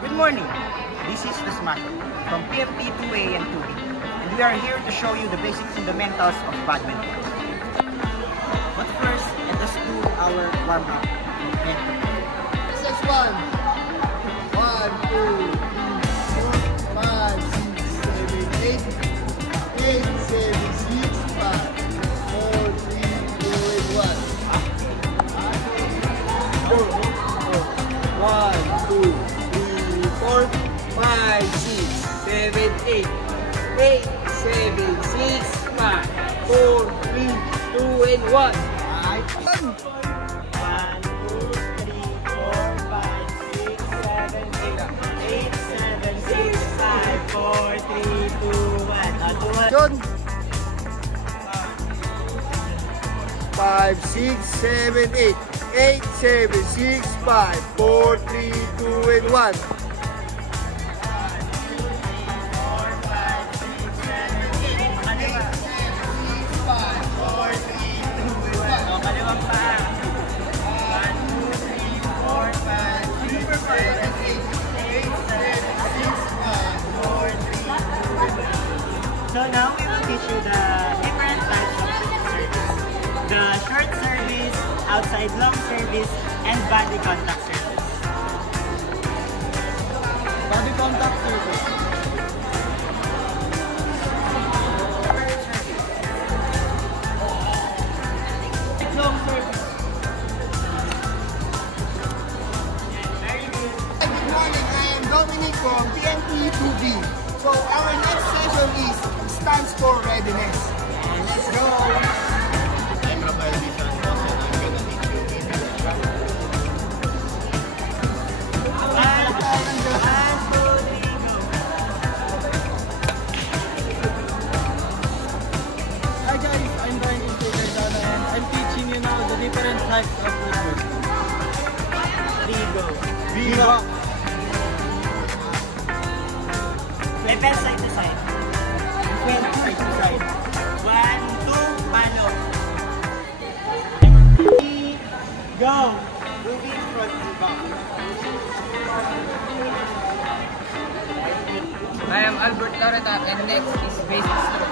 Good morning. This is the Smasher from PMP 2A and 2B, and we are here to show you the basic fundamentals of badminton. But first, let us do our warm-up. This is 1, 2, 3, 4, 5, 6, 7, 8, 8, 7, 6, 5, 4, 3, 2, and 1. 1, 2, 3, 4, 5, 6, 7, 8, 8, 7, 6, 5, 4, 3, 2, and 1. 5, 6, 7, 8, 8, 7, 6, 5, 4, 3, 2, and 1. So now we will teach you the different types of service. The short service, outside long service, and body contact service. Body contact service. Long service. Very good. Good morning, I am Dominic from PMP 2B. So our next session is stance for readiness. Let's go! I'm Rafael D. Santos and I'm gonna teach you Hi guys, I'm Brian Integardana and I'm teaching you now the different types of movement. Rigo. Viva! Level side to side. Level side to side. 1, 2, mano. Go! Moving front to back. I am Albert Loretta and next is basic stroke.